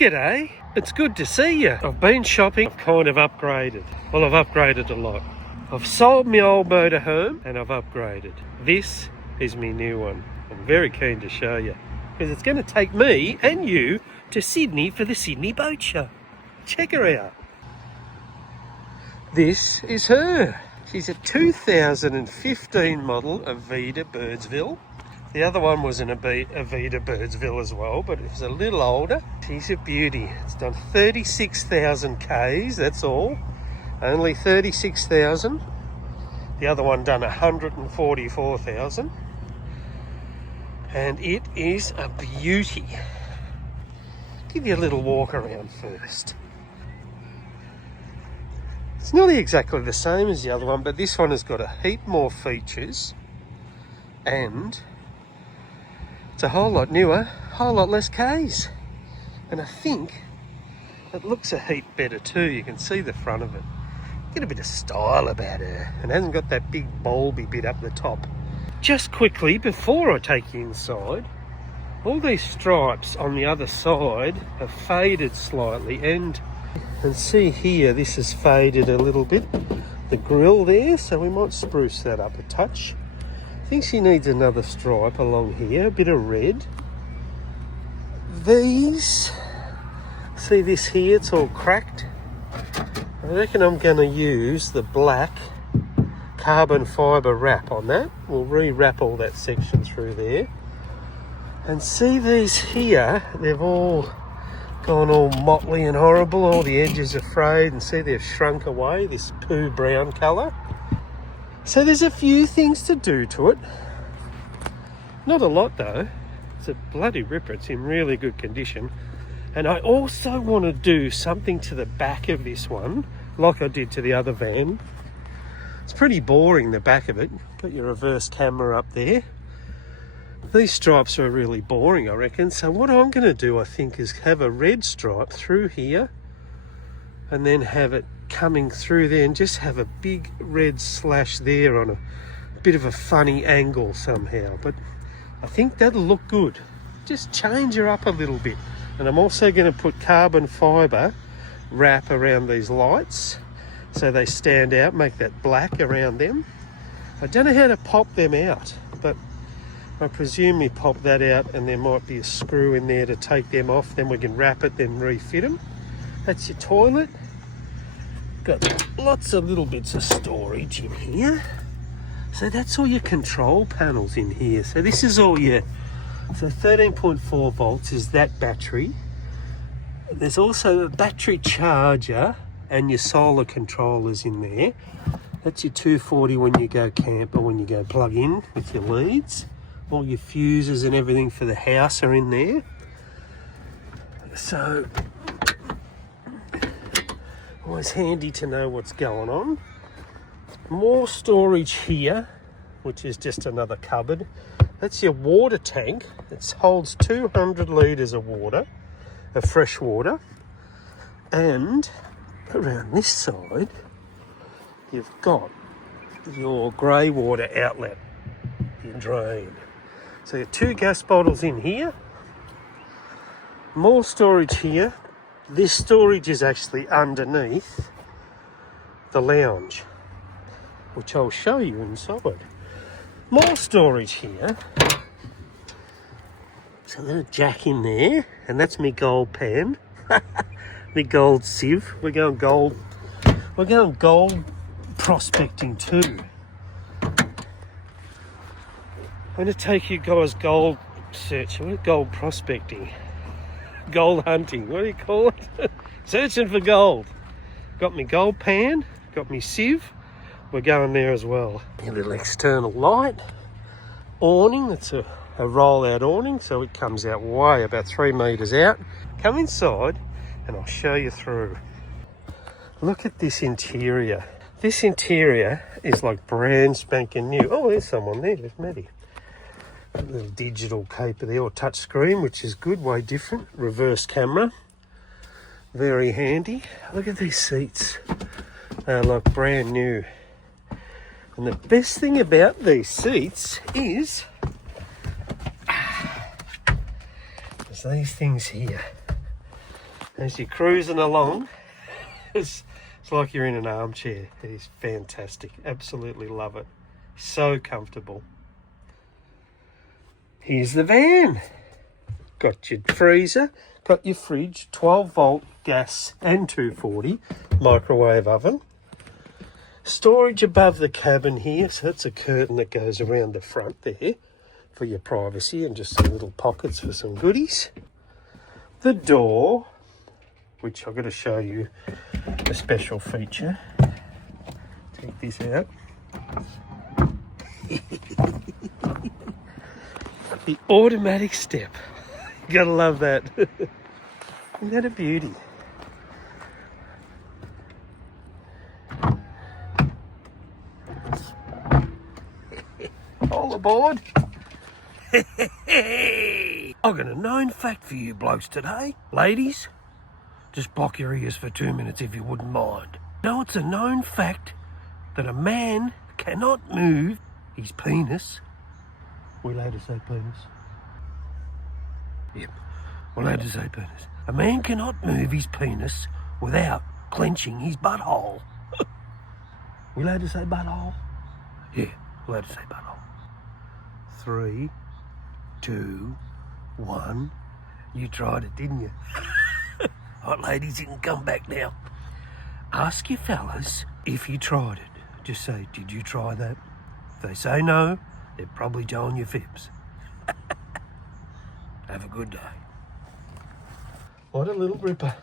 G'day, it's good to see you. I've been shopping, I've kind of upgraded. Well, I've upgraded a lot. I've sold my old motorhome and I've upgraded. This is my new one. I'm very keen to show you because it's going to take me and you to Sydney for the Sydney Boat Show. Check her out. This is her. She's a 2015 model Avida Birdsville. The other one was an Avida Birdsville as well, but it was a little older. She's a beauty. It's done 36,000 Ks, that's all. Only 36,000. The other one done 144,000. And it is a beauty. Give you a little walk around first. It's not exactly the same as the other one, but this one has got a heap more features and it's a whole lot newer, whole lot less Ks. And I think it looks a heap better too. You can see the front of it. Get a bit of style about her. And hasn't got that big bulby bit up the top. Just quickly, before I take you inside, all these stripes on the other side have faded slightly and see here, this has faded a little bit. The grill there, so we might spruce that up a touch. I think she needs another stripe along here, a bit of red. These, see this here, it's all cracked. I reckon I'm going to use the black carbon fibre wrap on that. We'll re-wrap all that section through there. And see these here, they've all gone all motley and horrible, all the edges are frayed, and see they've shrunk away, this poo brown colour. So there's a few things to do to it. Not a lot though. It's a bloody ripper. It's in really good condition. And I also want to do something to the back of this one, like I did to the other van. It's pretty boring, the back of it. Got your reverse camera up there. These stripes are really boring, I reckon. So what I'm going to do, I think, is have a red stripe through here and then have it coming through there and just have a big red slash there on a bit of a funny angle somehow. But I think that'll look good. Just change her up a little bit. And I'm also going to put carbon fibre wrap around these lights so they stand out, make that black around them. I don't know how to pop them out, but I presume you pop that out and there might be a screw in there to take them off. Then we can wrap it, then refit them. That's your toilet. Got lots of little bits of storage in here. So that's all your control panels in here. So this is all your, so 13.4 volts is that battery. There's also a battery charger and your solar controllers in there. That's your 240 when you go camp or when you go plug in with your leads. All your fuses and everything for the house are in there. So, always handy to know what's going on. More storage here, which is just another cupboard. That's your water tank. It holds 200 litres of water, of fresh water. And around this side, you've got your grey water outlet, your drain. So you have 2 gas bottles in here. More storage here. This storage is actually underneath the lounge, which I'll show you inside. More storage here. So there's a jack in there, and that's me gold pan. Me gold sieve. We're going gold prospecting too. I'm going to take you guys gold searching, gold prospecting, gold hunting, what do you call it? Searching for gold. Got me gold pan, got me sieve, we're going there as well. A little external light, awning, that's a roll-out awning, so it comes out way about 3 metres out. Come inside and I'll show you through. Look at this interior. This interior is like brand spanking new. Oh, there's someone there, there's Maddie. A little digital caper there, or touch screen, which is good, way different. Reverse camera, very handy. Look at these seats, they're like brand new. And the best thing about these seats is these things here. As you're cruising along, it's like you're in an armchair. It is fantastic. Absolutely love it. So comfortable. Here's the van. Got your freezer, got your fridge, 12 volt gas and 240 microwave oven. Storage above the cabin here, so that's a curtain that goes around the front there for your privacy and just some little pockets for some goodies. The door, which I'm going to show you a special feature. Take this out. The automatic step. You gotta love that. Isn't that a beauty? All aboard. I've got a known fact for you blokes today. Ladies, just block your ears for 2 minutes if you wouldn't mind. Now it's a known fact that a man cannot move his penis. We're allowed to say penis? Yep, we're allowed to say penis. A man cannot move his penis without clenching his butthole. We're allowed to say butthole? Yeah, we're allowed to say butthole. 3, 2, 1. You tried it, didn't you? Right, ladies, you can come back now. Ask your fellas if you tried it. Just say, did you try that? If they say no, they're probably telling you fibs. Have a good day. What a little ripper.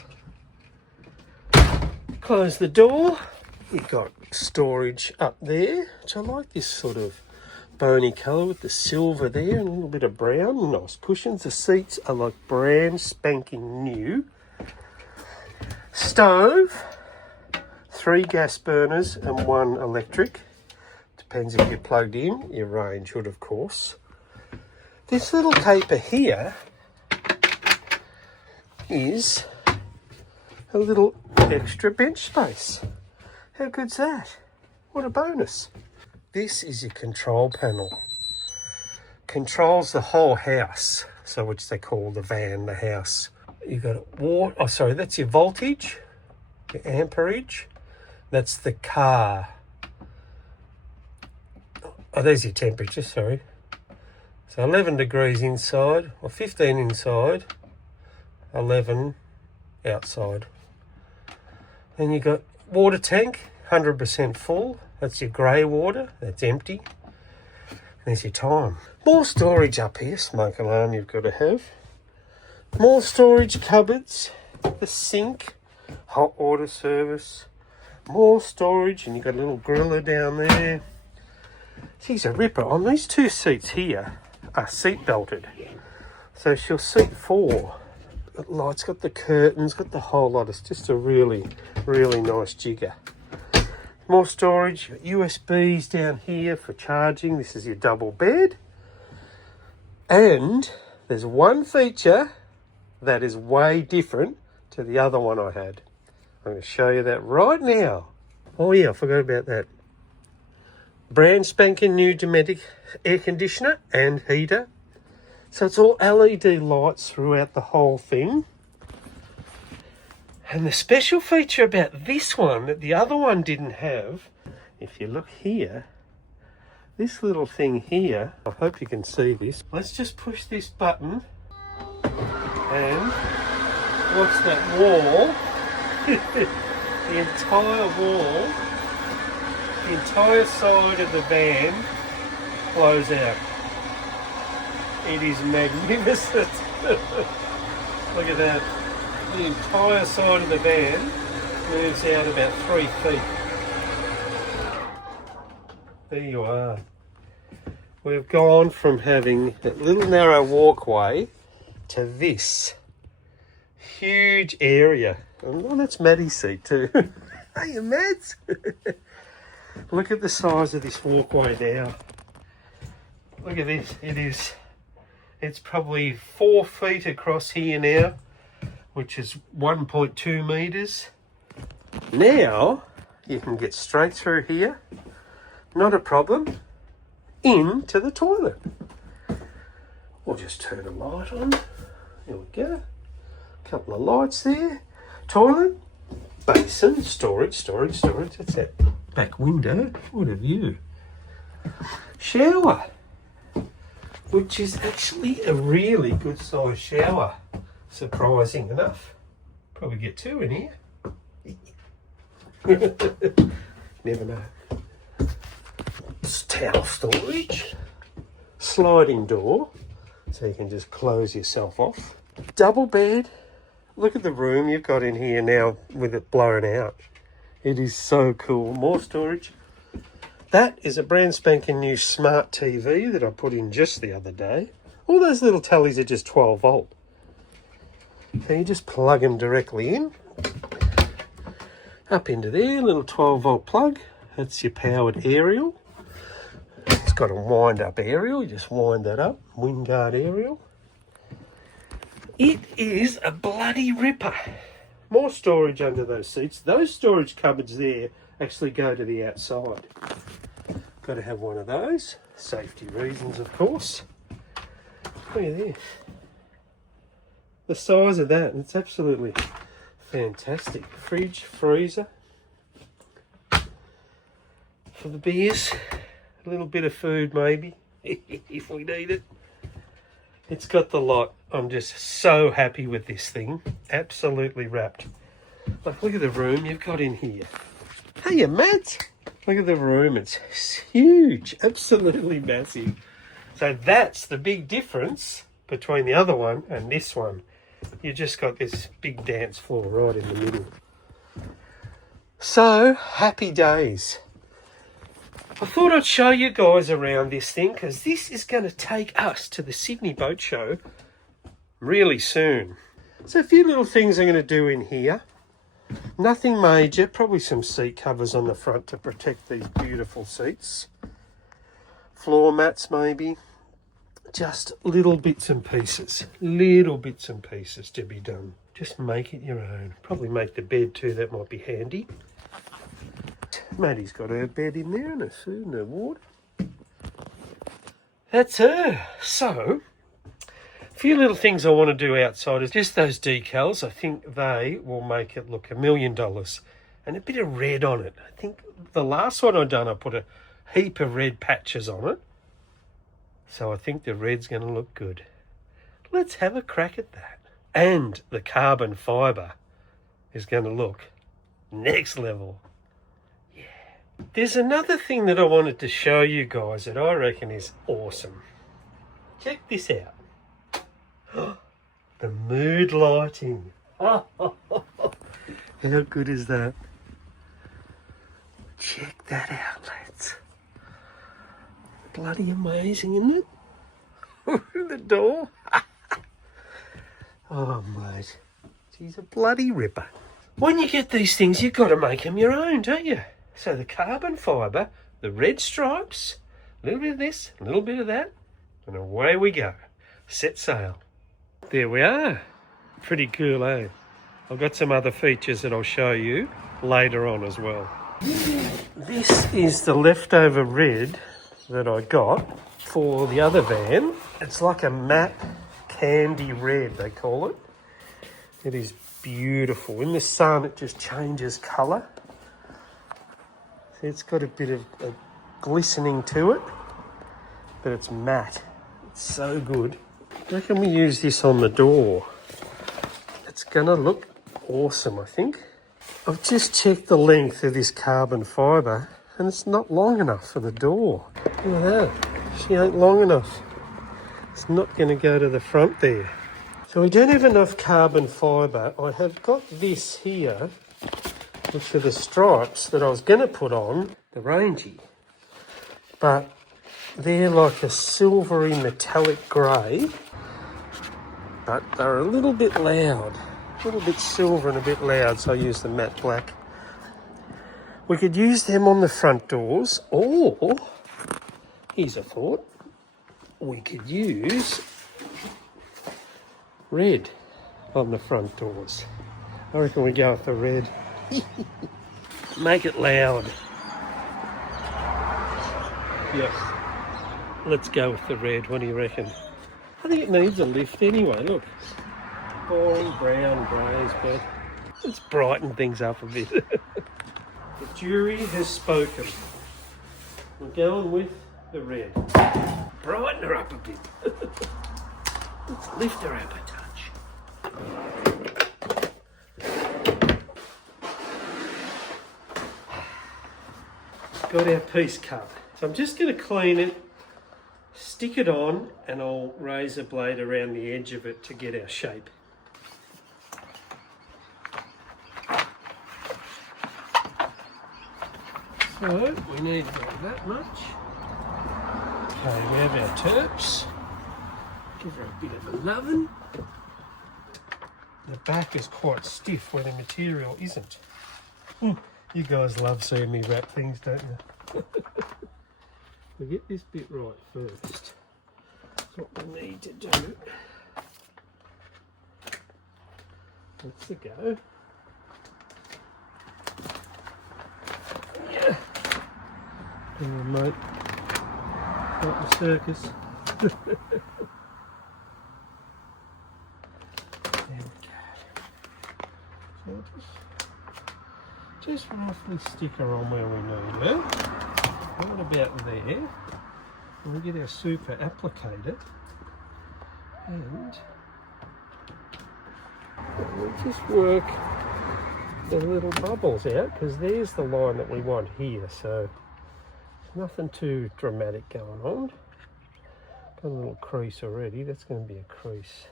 Close the door. You've got storage up there, which I like this sort of bony colour with the silver there and a little bit of brown. Nice cushions. The seats are like brand spanking new. Stove. 3 gas burners and 1 electric. Depends if you're plugged in. Your range would, of course. This little caper here is a little extra bench space. How good's that? What a bonus. This is your control panel. Controls the whole house. So which they call the van, the house. You've got water, oh sorry, that's your voltage, your amperage. That's the car. Oh, there's your temperature, sorry. So 11 degrees inside, or 15 inside, 11 outside. Then you've got water tank, 100% full. That's your grey water, that's empty. There's your time. More storage up here, smoke alarm you've got to have. More storage cupboards, the sink, hot water service. More storage, and you've got a little griller down there. She's a ripper. On these 2 seats here are seat belted. So she'll seat 4. Got lights, got the curtains, got the whole lot. It's just a really, really nice jigger. More storage, USBs down here for charging. This is your double bed. And there's one feature that is way different to the other one I had. I'm going to show you that right now. Oh yeah, I forgot about that. Brand spanking new Dometic air conditioner and heater. So it's all LED lights throughout the whole thing. And the special feature about this one that the other one didn't have, if you look here, this little thing here, I hope you can see this. Let's just push this button and watch that wall. The entire wall, the entire side of the van flows out. It is magnificent. Look at that. The entire side of the van moves out about 3 feet. There you are. We've gone from having that little narrow walkway to this huge area. Oh, that's Maddie's seat too. Hey, Mads. Look at the size of this walkway now. Look at this. It's probably 4 feet across here now, which is 1.2 meters. Now you can get straight through here, not a problem, into the toilet. We'll just turn a light on. There we go. Couple of lights there. Toilet, basin, storage. That's that back window. What a view. Shower, which is actually a really good size shower. Surprising enough. Probably get two in here. Never know. It's towel storage. Sliding door, so you can just close yourself off. Double bed. Look at the room you've got in here now with it blown out. It is so cool. More storage. That is a brand spanking new smart TV that I put in just the other day. All those little tellies are just 12 volt. So you just plug them directly in. Up into there, little 12 volt plug. That's your powered aerial. It's got a wind up aerial. You just wind that up. Wind guard aerial. It is a bloody ripper. More storage under those seats. Those storage cupboards there actually go to the outside. Got to have one of those. Safety reasons, of course. Look at this. The size of that, it's absolutely fantastic. Fridge, freezer. For the beers. A little bit of food maybe, if we need it. It's got the lot. I'm just so happy with this thing. Absolutely wrapped. Like, look at the room you've got in here. Hey, Matt. Look at the room. It's huge. Absolutely massive. So that's the big difference between the other one and this one. You just got this big dance floor right in the middle. So, happy days. I thought I'd show you guys around this thing because this is going to take us to the Sydney Boat Show really soon. So a few little things I'm going to do in here. Nothing major, probably some seat covers on the front to protect these beautiful seats. Floor mats maybe. Just little bits and pieces to be done. Just make it your own. Probably make the bed too, that might be handy. Maddie's got her bed in there and her food and her water. That's her. So, a few little things I want to do outside is just those decals. I think they will make it look $1 million. And a bit of red on it. I think the last one I've done, I put a heap of red patches on it. So I think the red's going to look good. Let's have a crack at that. And the carbon fibre is going to look next level. There's another thing that I wanted to show you guys that I reckon is awesome. Check this out. The mood lighting. How good is that? Check that out, lads. Bloody amazing, isn't it? The door. Oh, mate. She's a bloody ripper. When you get these things, you've got to make them your own, don't you? So the carbon fibre, the red stripes, a little bit of this, a little bit of that, and away we go. Set sail. There we are. Pretty cool, eh? I've got some other features that I'll show you later on as well. This is the leftover red that I got for the other van. It's like a matte candy red, they call it. It is beautiful. In the sun, it just changes colour. It's got a bit of a glistening to it, but it's matte. It's so good. I reckon we use this on the door. It's going to look awesome, I think. I've just checked the length of this carbon fibre, and it's not long enough for the door. Look at that. She ain't long enough. It's not going to go to the front there. So we don't have enough carbon fibre. I have got this here, which are the stripes that I was going to put on the Rangy. But they're like a silvery metallic grey, but they're a little bit loud. A little bit silver and a bit loud, so I use the matte black. We could use them on the front doors, or, here's a thought, we could use red on the front doors. I reckon we go with the red. Make it loud. Yes. Let's go with the red. What do you reckon? I think it needs a lift anyway. Look. Boring brown greys, but Let's brighten things up a bit. The jury has spoken. We're going with the red. Brighten her up a bit. Let's lift her up a touch. Got our piece cut. So I'm just going to clean it, stick it on, and I'll razor blade around the edge of it to get our shape. So we need about that much. Okay, we have our turps. Give her a bit of a loving. The back is quite stiff where the material isn't. You guys love seeing me wrap things, don't you? We get this bit right first. That's what we need to do. That's the go. Yeah. And remote, like the circus. There we go. So just roughly stick her on where we need her. Right about there. And we get our super applicator. And we just work the little bubbles out, because there's the line that we want here. So nothing too dramatic going on. Got a little crease already. That's going to be a crease.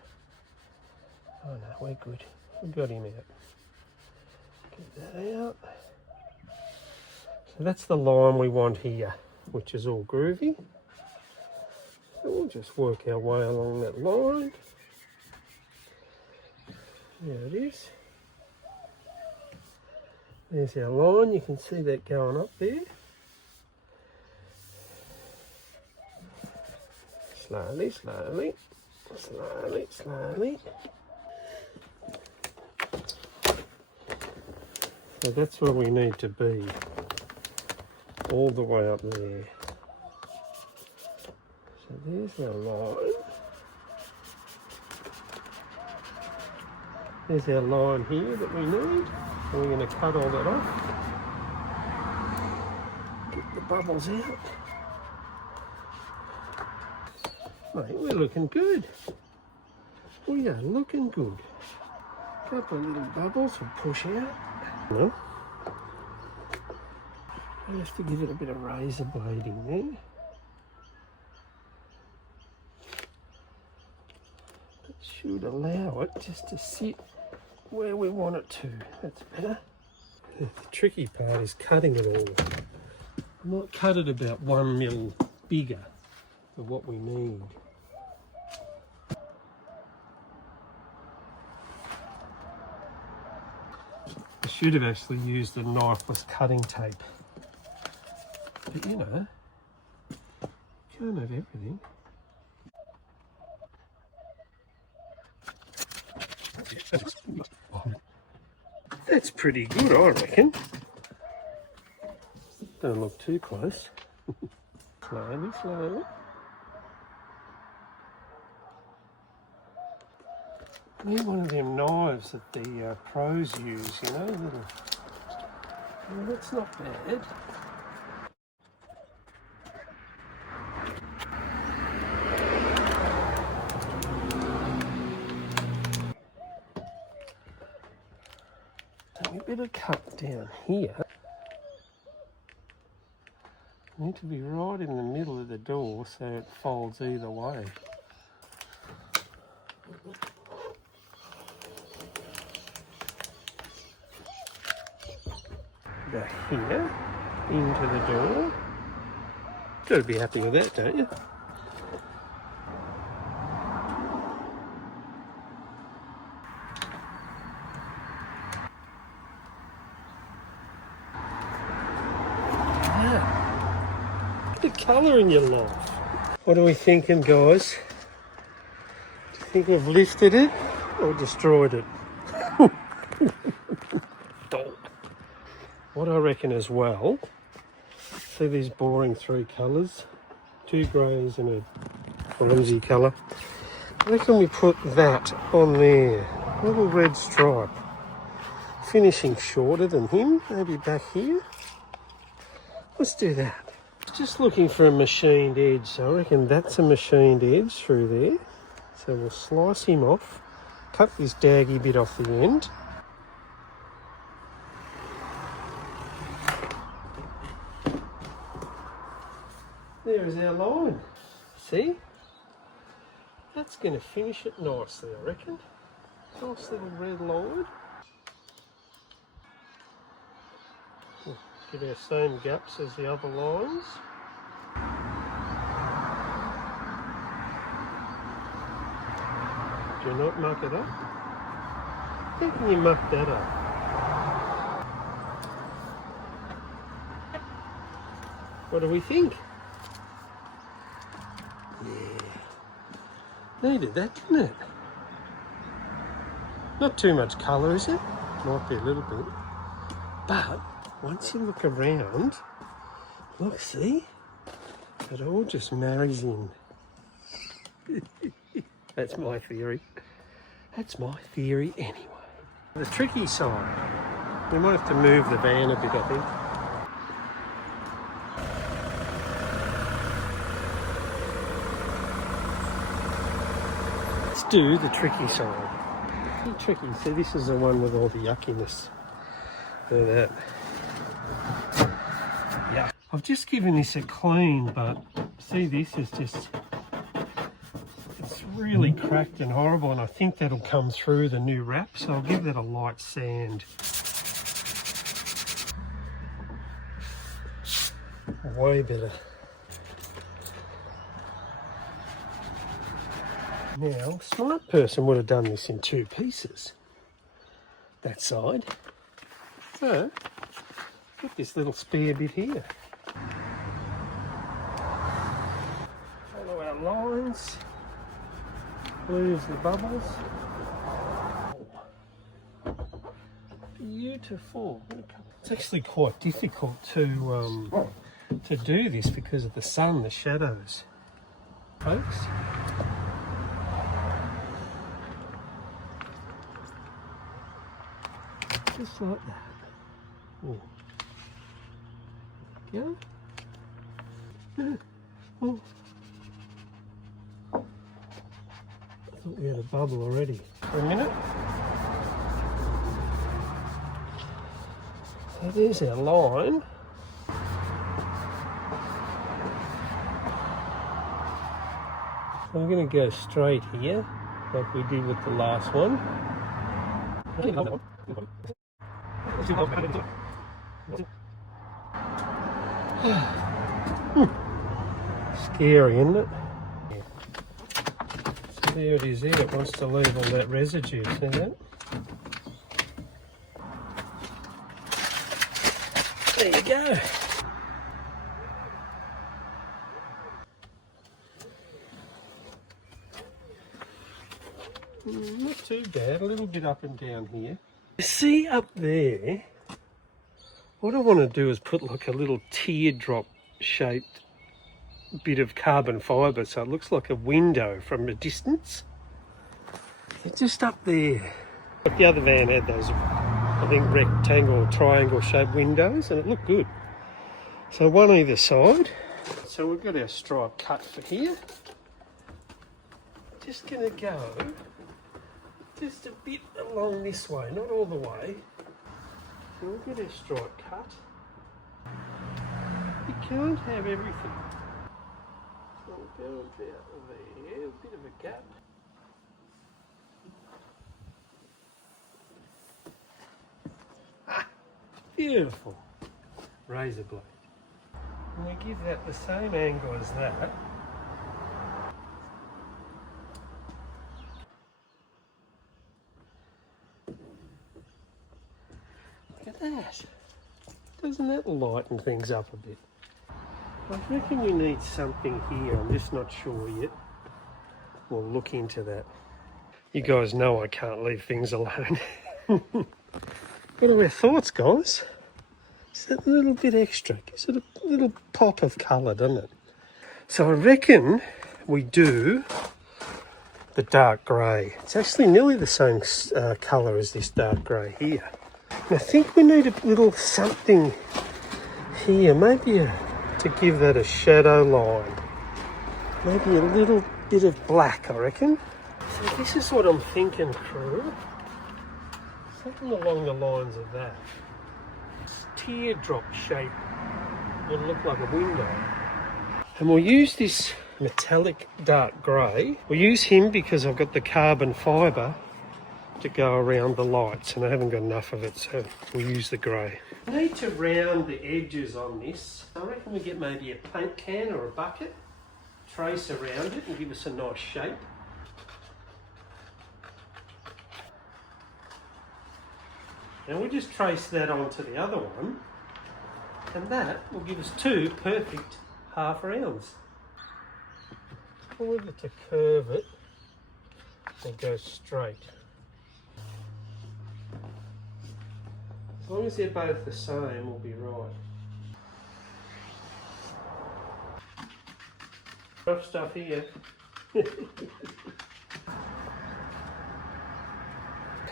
Oh no, we're good. We got him out. Get that out. So that's the line we want here, which is all groovy. So we'll just work our way along that line. There it is. There's our line. You can see that going up there. Slowly, slowly, slowly, slowly. So that's where we need to be. All the way up there. So there's our line. There's our line here that we need. And we're going to cut all that off. Get the bubbles out. Mate, we're looking good. We are looking good. Couple of little bubbles will push out. No. I have to give it a bit of razor blading there. It should allow it just to sit where we want it to. That's better. The tricky part is cutting it all. I might cut it about 1 mil bigger than what we need. I should have actually used a knifeless cutting tape. But you know, can't have everything. That's pretty good, I reckon. Don't look too close. Slowly, slowly. I need one of them knives that the pros use, you know, little. Well, that's not bad. We better cut down here. Need to be right in the middle of the door so it folds either way. Back here, into the door. Got to be happy with that, don't you? The colour in your life. What are we thinking, guys? Do you think we've lifted it or destroyed it? What I reckon as well, see these boring 3 colours, 2 greys and a bronzy colour. I reckon we put that on there, a little red stripe. finishing shorter than him, maybe back here. Let's do that. Just looking for a machined edge, so I reckon that's a machined edge through there. So we'll slice him off, cut this daggy bit off the end. There is our line. See? That's going to finish it nicely, I reckon. Nice little red line. We'll give our same gaps as the other lines. Do not muck it up. How can you muck that up? What do we think? Yeah. Needed that, didn't it? Not too much colour, is it? Might be a little bit. But once you look around, look, see? It all just marries in. That's my theory. That's my theory anyway. The tricky side. We might have to move the van a bit, I think. Let's do the tricky side. Pretty tricky. See, this is the one with all the yuckiness. Look at that. Yeah. I've just given this a clean, but see, this is just... it's really cracked and horrible, and I think that'll come through the new wrap, so I'll give that a light sand. Way better. Now, a smart person would have done this in two pieces, that side. So, put this little spare bit here. Follow our lines. Lose the bubbles. Beautiful. It's actually quite difficult to do this because of the sun, the shadows, folks. Just like that. Oh. Go. Oh. I thought we had a bubble already. For a minute. So there's our line. So I'm going to go straight here, like we did with the last one. Scary, isn't it? So there it is there. It wants to leave all that residue. See that? There you go. Not too bad. A little bit up and down here. You see up there, what I want to do is put like a little teardrop shaped bit of carbon fibre so it looks like a window from a distance. They're just up there. But the other van had those, I think, rectangle, triangle shaped windows, and it looked good. So one either side. So we've got our stripe cut for here. Just going to go just a bit along this way, not all the way. So we'll get our stripe cut. You can't have everything. So we'll go about there, a bit of a gap. Ah, beautiful. Razor blade. And we give that the same angle as that. Look at that. Doesn't that lighten things up a bit? I reckon we need something here. I'm just not sure yet. We'll look into that. You guys know I can't leave things alone. What are our thoughts, guys? Is that a little bit extra? Gives it a little pop of colour, doesn't it? So I reckon we do the dark grey. It's actually nearly the same colour as this dark grey here. I think we need a little something here, maybe to give that a shadow line. Maybe a little bit of black, I reckon. So this is what I'm thinking, crew. Something along the lines of that. Teardrop shape would look like a window. And we'll use this metallic dark grey. We'll use him because I've got the carbon fibre to go around the lights and I haven't got enough of it, so we'll use the grey. We need to round the edges on this. I reckon we get maybe a paint can or a bucket, trace around it and give us a nice shape. And we'll just trace that onto the other one, and that will give us two perfect half rounds. Or whether to curve it or go straight. As long as they're both the same, we'll be right. Rough stuff here.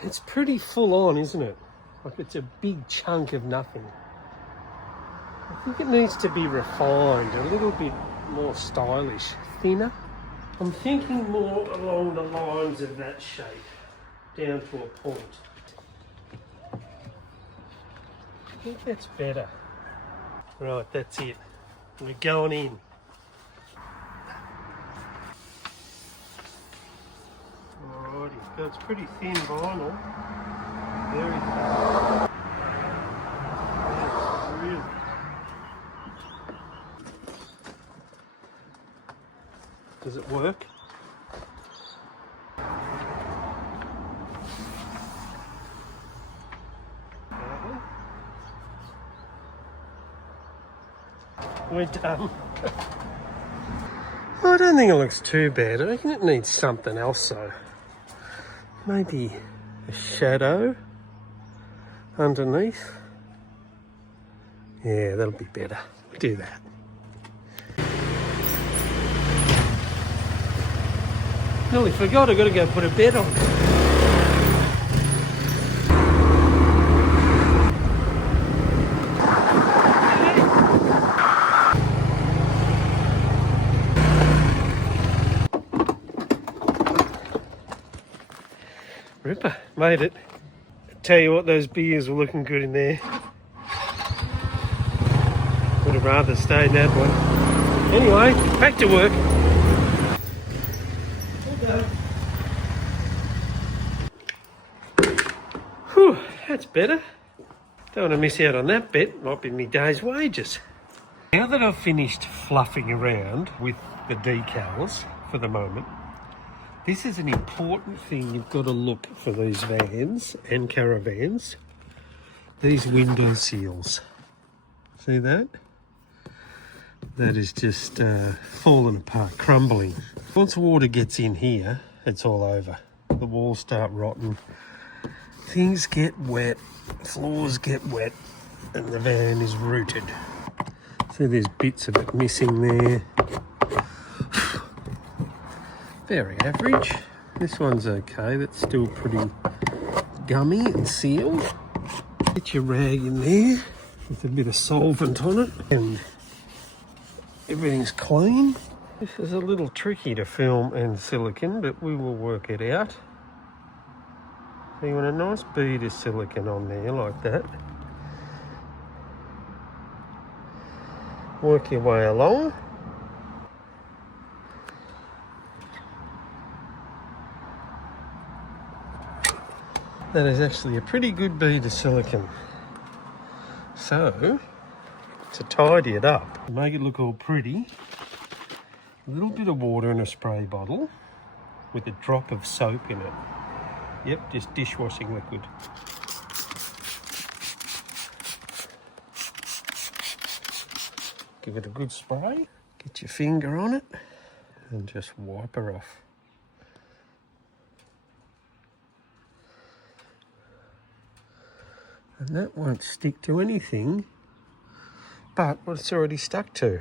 It's pretty full on, isn't it? Like it's a big chunk of nothing. I think it needs to be refined, a little bit more stylish, thinner. I'm thinking more along the lines of that shape, down to a point. I think that's better. Right, that's it. We're going in. Alrighty, so it's pretty thin vinyl. Very thin. That's really. Does it work? We're done. Well, I don't think it looks too bad. I reckon it needs something else though. Maybe a shadow underneath. Yeah, that'll be better. We'll do that. Nearly forgot, I've got to go put a bed on. Ripper, made it. Tell you what, those beers were looking good in there. Would have rather stayed in that one. Anyway, back to work. Whew, that's better. Don't want to miss out on that bit. Might be my day's wages. Now that I've finished fluffing around with the decals for the moment, this is an important thing you've got to look for these vans and caravans. These window seals. See that? That is just falling apart, crumbling. Once water gets in here, it's all over. The walls start rotting. Things get wet, floors get wet, and the van is rooted. So there's bits of it missing there. Very average. This one's okay, that's still pretty gummy and sealed. Get your rag in there with a bit of solvent on it and everything's clean. This is a little tricky to film in silicone, but we will work it out. So you want a nice bead of silicone on there like that. Work your way along. That is actually a pretty good bead of silicone. So, to tidy it up, make it look all pretty, a little bit of water in a spray bottle with a drop of soap in it. Yep, just dishwashing liquid. Give it a good spray, get your finger on it and just wipe her off. And that won't stick to anything but what it's already stuck to.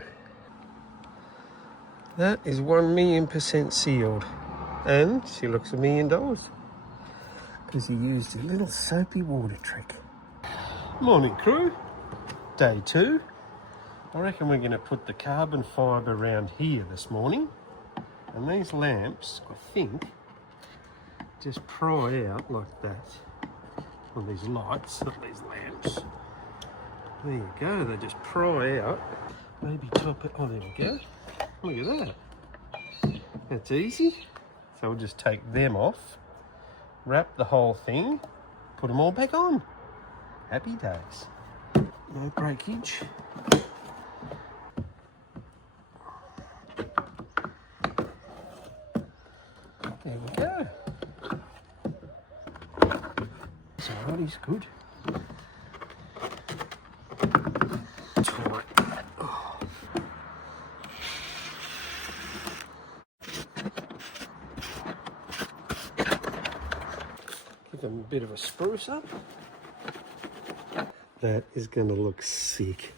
That is 1,000,000% sealed. And she looks $1,000,000 because he used a little soapy water trick. Morning crew, day 2. I reckon we're going to put the carbon fibre around here this morning, and these lamps, I think, just pry out like that. Well, these lights, not these lamps. There you go, they just pry out. Maybe top it, oh there we go. Look at that. That's easy. So we'll just take them off, wrap the whole thing, put them all back on. Happy days. No breakage. There we go. So he's good. Tight. Oh. Give them a bit of a spruce up. That is going to look sick.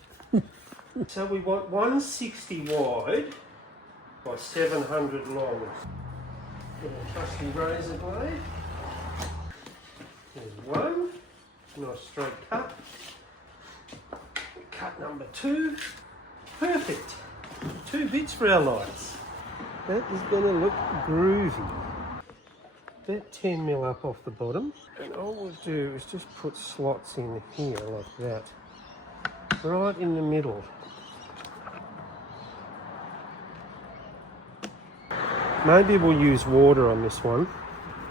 So we want 160 wide by 700 long. Get a trusty razor blade. There's one. Nice straight cut. Cut number 2. Perfect. 2 bits for our lights. That is going to look groovy. About 10mm up off the bottom, and all we'll do is just put slots in here like that, right in the middle. Maybe we'll use water on this one.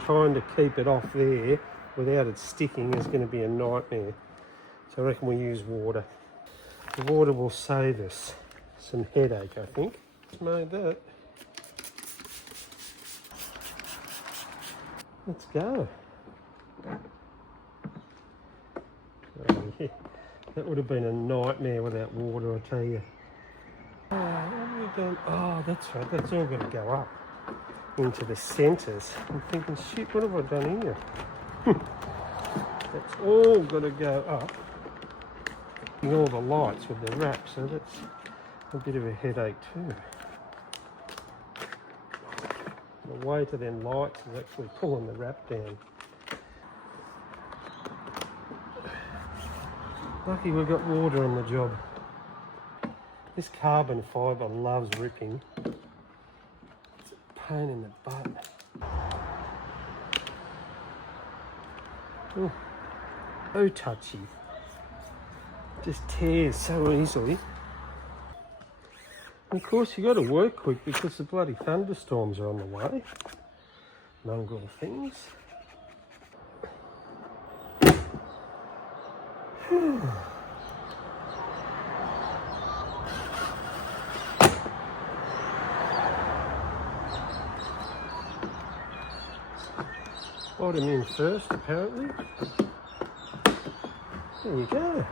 Trying to keep it off there without it sticking is going to be a nightmare, so I reckon we'll use water. The water will save us some headache, I think. It's made that. Let's go. Oh, yeah. That would have been a nightmare without water, I tell you. Oh, what have we done? Oh, that's right. That's all got to go up into the centres. I'm thinking, shit, what have I done here? That's all got to go up. And all the lights with the wrap, so that's a bit of a headache too. The weight of them lights is actually pulling the wrap down. Lucky we've got water on the job. This carbon fibre loves ripping. It's a pain in the butt. Oh, so touchy. Just tears so easily. Of course, you got to work quick because the bloody thunderstorms are on the way. Mongrel things. Bottom in first, apparently. There you go.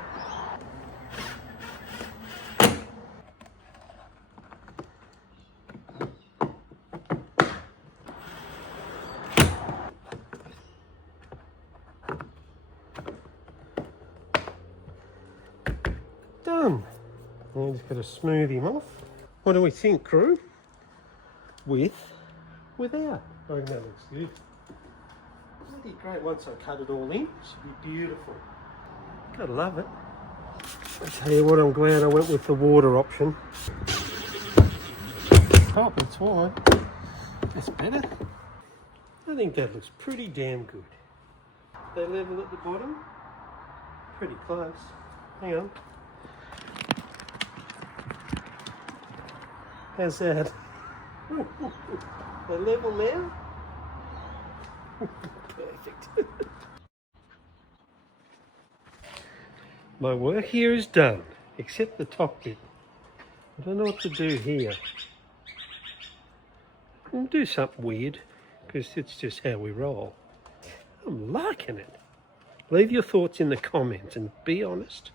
Done. Now just got to smooth him off. What do we think, crew? With, without. I think that looks good. Bloody great. Once I cut it all in, it should be beautiful. Gotta love it. I tell you what, I'm glad I went with the water option. Top, it's fine. That's better. I think that looks pretty damn good. They level at the bottom. Pretty close. Hang on. How's that? They level now? Perfect. My work here is done, except the top bit. I don't know what to do here. I'll do something weird, because it's just how we roll. I'm liking it. Leave your thoughts in the comments and be honest.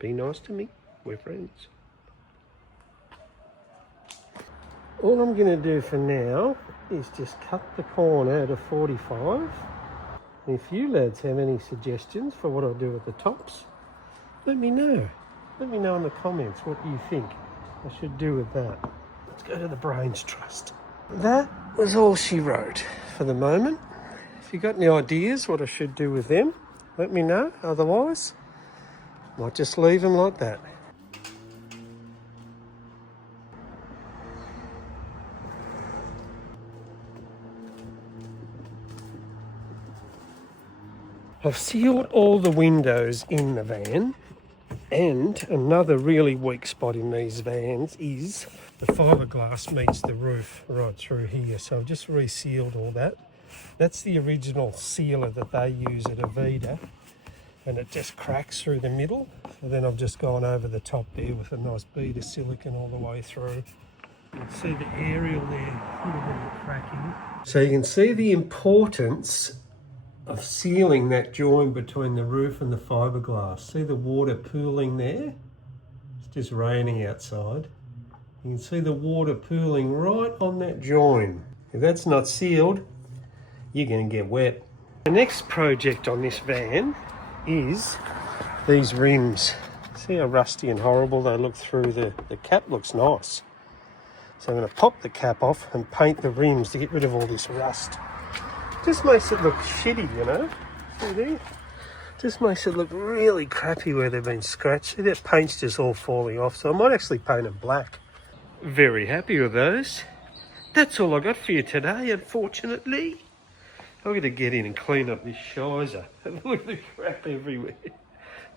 Be nice to me. We're friends. All I'm going to do for now is just cut the corner at a 45. And if you lads have any suggestions for what I do with the tops, let me know. Let me know in the comments what you think I should do with that. Let's go to the Brains Trust. That was all she wrote for the moment. If you got any ideas what I should do with them, let me know. Otherwise, Might just leave them like that. I've sealed all the windows in the van, and another really weak spot in these vans is the fiberglass meets the roof right through here. So I've just resealed all that. That's the original sealer that they use at Avida, and it just cracks through the middle. So then I've just gone over the top there with a nice bead of silicone all the way through. You can see the aerial there, a little bit of cracking. So you can see the importance of sealing that join between the roof and the fiberglass. See the water pooling there? It's just raining outside. You can see the water pooling right on that join. If that's not sealed, you're going to get wet. The next project on this van is these rims. See how rusty and horrible they look through the cap looks nice. So I'm going to pop the cap off and paint the rims to get rid of all this rust. Just makes it look shitty, you know. See there? Just makes it look really crappy where they've been scratched. See, that paint's just all falling off, so I might actually paint them black. Very happy with those. That's all I got for you today, unfortunately. I'm going to get in and clean up this shizer. Look at the crap everywhere. It's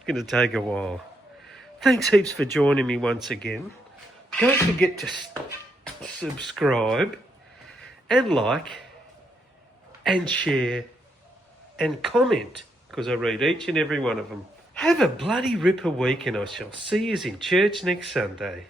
going to take a while. Thanks heaps for joining me once again. Don't forget to subscribe and like and share and comment, because I read each and every one of them. Have a bloody ripper week, and I shall see you in church next Sunday.